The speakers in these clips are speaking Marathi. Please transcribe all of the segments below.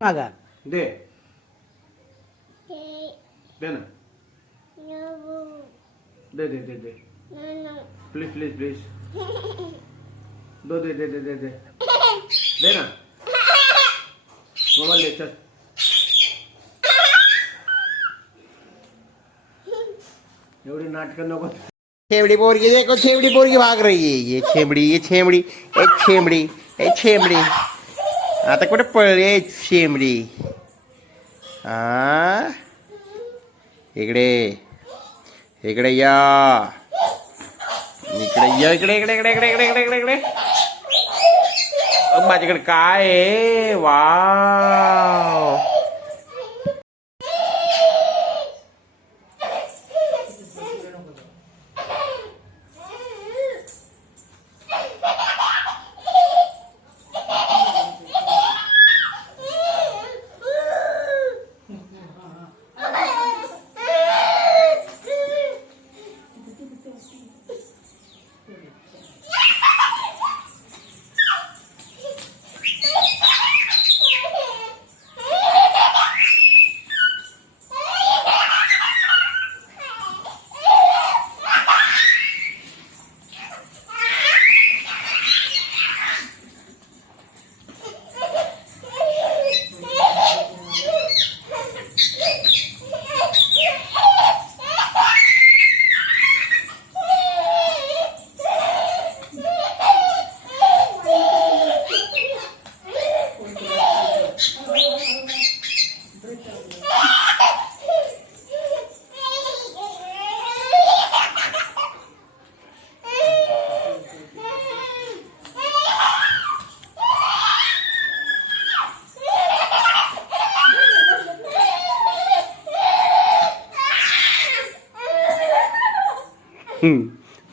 मागा दे दे ना दे दे दे दे प्लीज प्लीज प्लीज दो दे दे दे दे दे दे ना मोबाईल दे चल एवढी नाटकं नको छेबड़ी पोरगी देखो छेबड़ी पोरगी भाग रही है ये छेबड़ी एक छेबड़ी एक छेबड़ी आता कुठे पळले छेबड़ी हा इकडे इकडे या इकडे या इकडे इकडे इकडे इकडे इकडे इकडे इकडे इकडे माझ्याकडे काय आहे वाव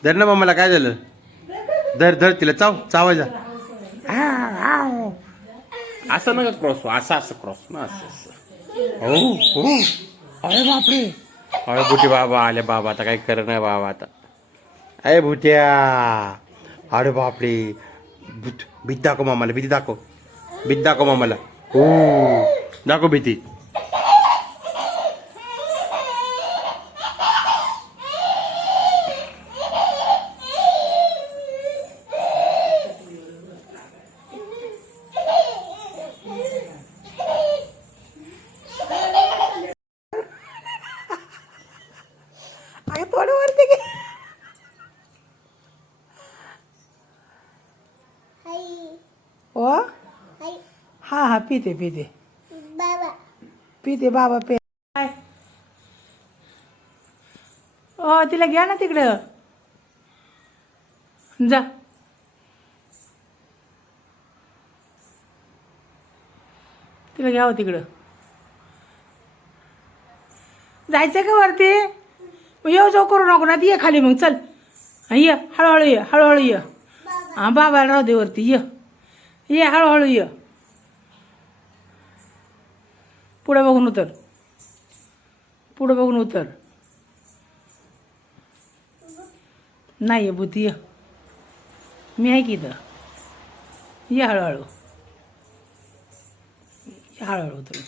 धर ना मम्माला काय झालं धर धर तिला चावायचा असं नका क्रॉस असं असं क्रॉस ना असं असं हो हो अरे बापरे अरे भुटे बाबा आले बाबा आता काही कर नाही बाबा आता अरे भुट्या अरे बापरे भीती दाखव मामाला भीती दाखव मामाला हो दाखव भीती थोडं वरती घे ओ हा हा पिते बाबा पे ओ तिला घ्या ना तिकडं जा तिला घ्यावं तिकडं जायचं का वरती येऊ जाऊ करू नको ना ये खाली मग चल ये हळूहळू ये हा बाबा राहू दे वरती ये हळूहळू ये पुढे बघून उतर नाही भूती ये मी आहे की इथं ये हळूहळू उतर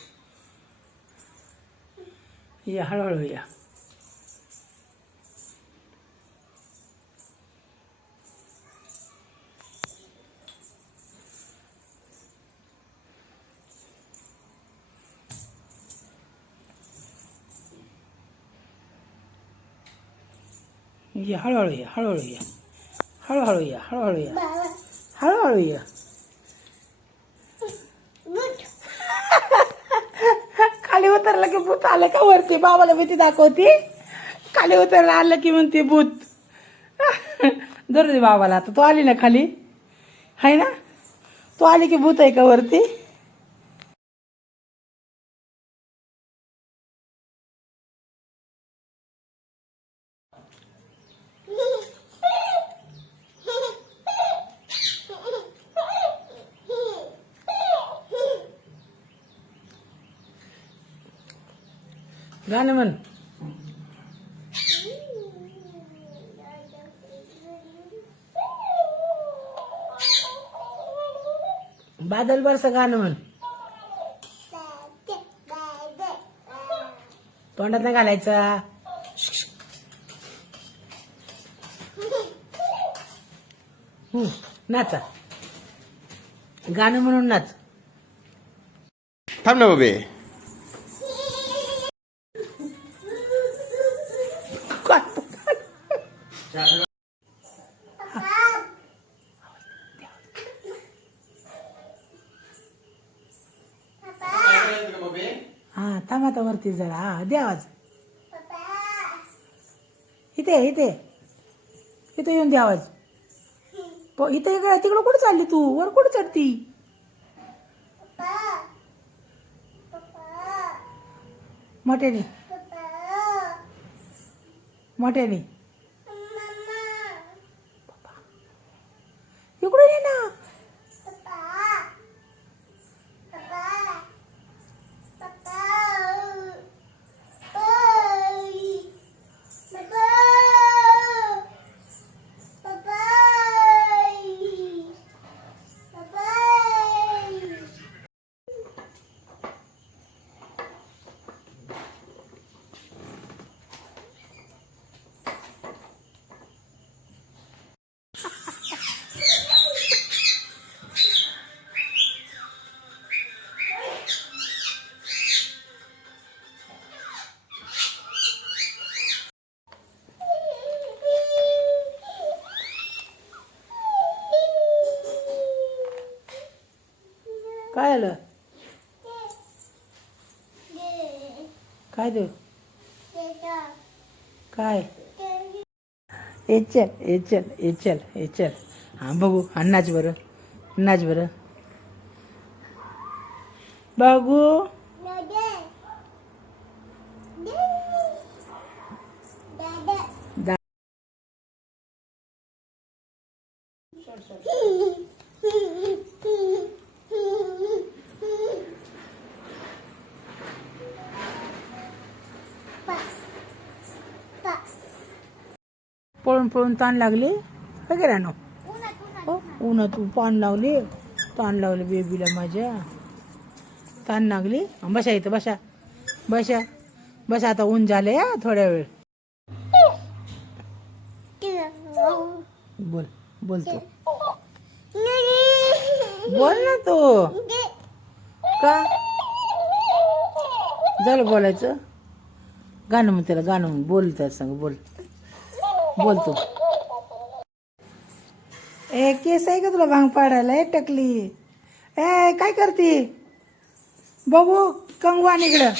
ये हळूहळू या हळूहळू या खाली उतरलं की भूत आलं का वरती बाबाला भीती दाखवती खाली उतरलं आलं की म्हणते भूत धरू दे बाबाला आता तू आली ना खाली आहे ना तू आली की भूत आहे का वरती गाणं म्हण बादल बरसा गाणं म्हण तोंडात नाही घालायचा. नाचा, गाणं म्हणून नाच. थांब ना बाबे. हा थांब आता वरती जरा. हा दे आवाज. इथे इथे इथे येऊन दे आवाज. इथे इकडे तिकडं कुठे चालली तू? वर कुठे चढती? मोठ्याने मोठ्याने इकडून ये ना. काय आलं? काय देऊ? काय? ए चल ए चल ए चल ए चल. हा बघू. नाच बरं. नाच बरं. बघू. पळून पळून ताण लागले वगैरे नो. उन्हात पान लावले. ताण लावले बेबीला माझ्या. ताण लागली. बसा इथं बसा. बसा बसा. आता ऊन झाले या थोड्या वेळ. बोल बोलतो. बोल ना तू. का झालं बोलायचं? गाणं मग त्याला गाणं मग बोल. त्या सांग बोल. बोलतो. ए केस आहे का तुला भांग पाडायला? ए टकली. ए काय करते? बघू कंगवा इकडं.